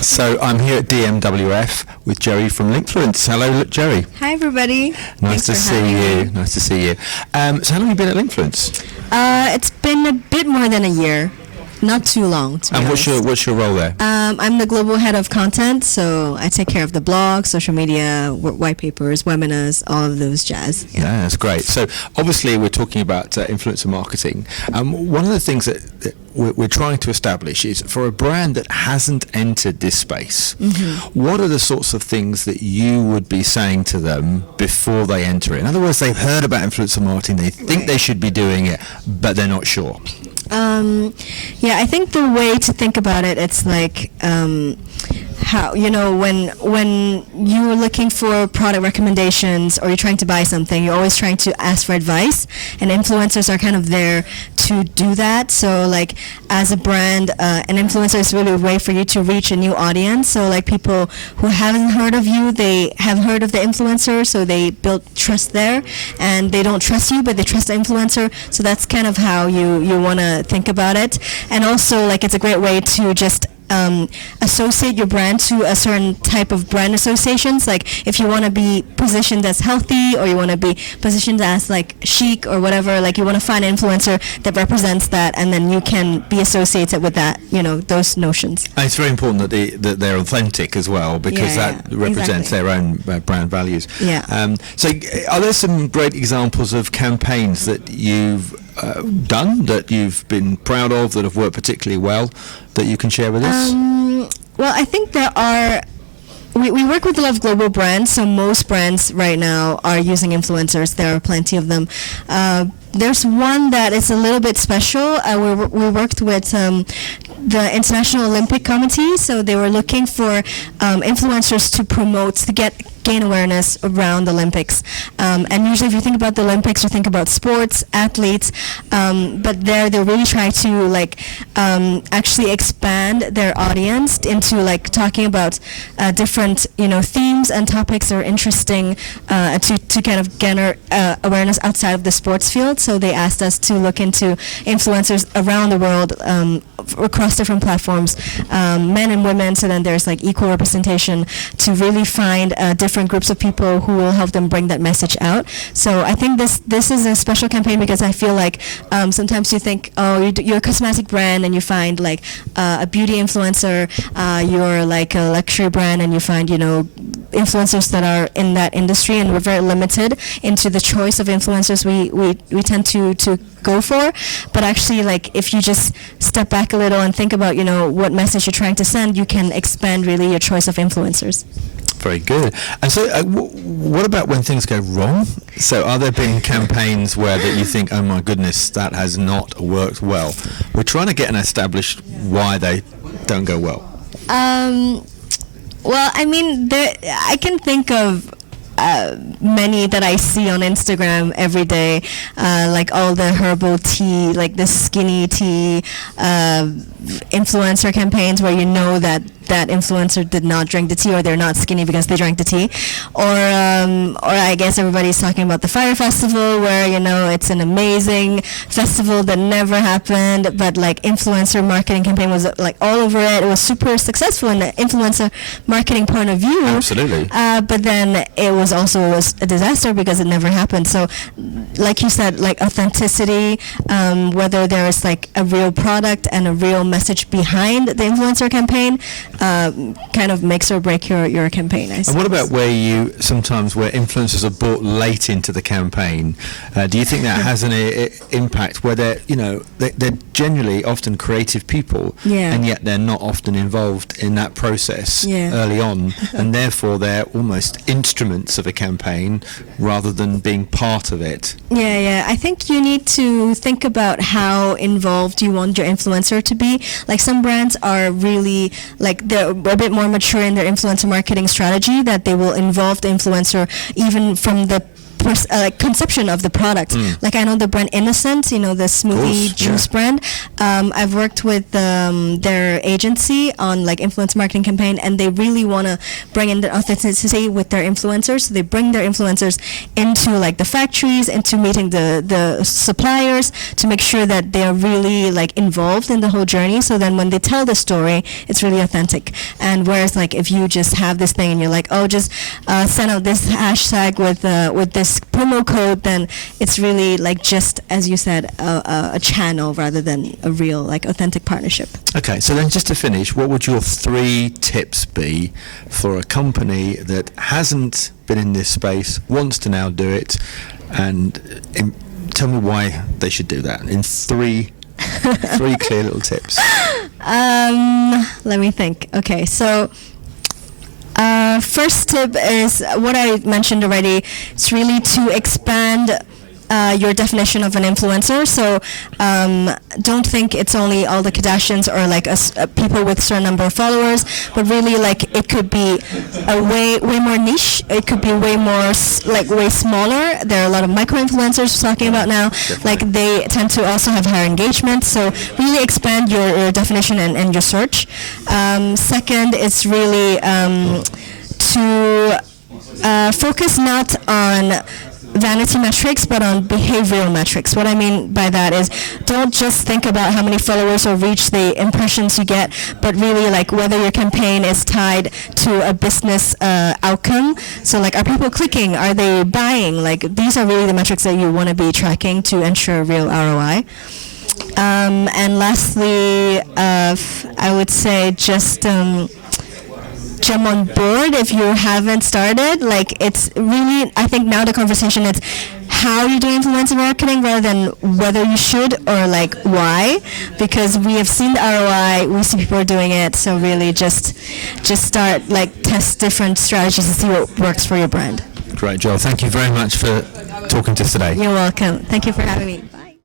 So I'm here at DMWF with Joei from Linkfluence. Hello, Joei. Hi, everybody. Nice to see you. Nice to see you. So how long have you been at Linkfluence? It's been a bit more than a year. Not too long, to be honest. And what's your role there? I'm the global head of content, so I take care of the blog, social media, white papers, webinars, all of those jazz. Yeah, that's great. So obviously we're talking about influencer marketing. One of the things that we're trying to establish is for a brand that hasn't entered this space, what are the sorts of things that you would be saying to them before they enter it? In other words, they've heard about influencer marketing, they think they should be doing it, but they're not sure. Yeah, I think the way to think about it, it's like how, when you're looking for product recommendations or you're trying to buy something, you're always trying to ask for advice, and influencers are kind of there to do that. So like as a brand, an influencer is really a way for you to reach a new audience. So like people who haven't heard of you, they have heard of the influencer, so they build trust there, and they don't trust you, but they trust the influencer. So that's kind of how you want to think about it. And also like it's a great way to just associate your brand to a certain type of brand associations. Like if you want to be positioned as healthy, or you want to be positioned as like chic or whatever, like you want to find an influencer that represents that, and then you can be associated with that, those notions. And it's very important that they're authentic as well, because that represents their own brand values. Yeah. So are there some great examples of campaigns that you've done, that you've been proud of, that have worked particularly well, that you can share with us? Well, I think there are. We work with a lot of global brands, so most brands right now are using influencers. There are plenty of them. There's one that is a little bit special. We worked with the International Olympic Committee, so they were looking for influencers to gain awareness around the Olympics. And usually if you think about the Olympics, you think about sports, athletes, but they really try to actually expand their audience into talking about different themes and topics that are interesting to kind of garner awareness outside of the sports field. So they asked us to look into influencers around the world across different platforms, men and women, so then there's equal representation, to really find different groups of people who will help them bring that message out. So I think this is a special campaign, because I feel like sometimes you think, oh, you're a cosmetic brand and you find a beauty influencer, you're a luxury brand and you find influencers that are in that industry, and we're very limited into the choice of influencers we tend to go for. But actually, if you just step back a little and think about what message you're trying to send, you can expand really your choice of influencers. Very good. And so what about when things go wrong? So are there been campaigns where that you think, oh my goodness, that has not worked well? We're trying to get an established why they don't go well. Well, I mean, I can think of many that I see on Instagram every day, like all the herbal tea, like the skinny tea influencer campaigns, where that influencer did not drink the tea, or they're not skinny because they drank the tea, or I guess everybody's talking about the Fire Festival, where it's an amazing festival that never happened, but influencer marketing campaign was all over it. It was super successful in the influencer marketing point of view. Absolutely. But then it was also a disaster because it never happened. So, like you said, authenticity, whether there is a real product and a real message behind the influencer campaign, kind of makes or break your campaign, I suppose. And what about where influencers are brought late into the campaign? Do you think that has an impact where they're generally often creative people, and yet they're not often involved in that process early on, and therefore they're almost instruments of a campaign rather than being part of it? Yeah. I think you need to think about how involved you want your influencer to be. Some brands are really they're a bit more mature in their influencer marketing strategy, that they will involve the influencer even from the conception of the product. Like I know the brand Innocent, you know, the smoothie juice brand. I've worked with their agency on like influence marketing campaign, and they really want to bring in the authenticity with their influencers. So they bring their influencers into like the factories, into meeting the suppliers to make sure that they are really like involved in the whole journey. So then when they tell the story, it's really authentic. And whereas like if you just have this thing and you're like, oh, just send out this hashtag with this promo code, then it's really like just, as you said, a channel rather than a real like authentic partnership. Okay, so then just to finish, what would your 3 tips be for a company that hasn't been in this space, wants to now do it, and tell me why they should do that in 3 clear little tips. Let me think. Okay, so first tip is what I mentioned already. It's really to expand your definition of an influencer. So don't think it's only all the Kardashians or like people with a certain number of followers, but really like it could be a way more niche. It could be way more way smaller. There are a lot of micro influencers we're talking about now. Definitely. Like they tend to also have higher engagement. So really expand your definition and your search. Second, it's really to focus not on vanity metrics, but on behavioral metrics. What I mean by that is don't just think about how many followers or reach the impressions you get, but really like whether your campaign is tied to a business outcome. So like, are people clicking? Are they buying? Like these are really the metrics that you want to be tracking to ensure real ROI. And lastly, I would say just jump on board if you haven't started. Like it's really, I think now the conversation is how you do influencer marketing rather than whether you should or like why, because we have seen the ROI, we see people are doing it. So really just start, like test different strategies and see what works for your brand. Great, Joel. Thank you very much for talking to us today. You're welcome. Thank you for having me. Bye.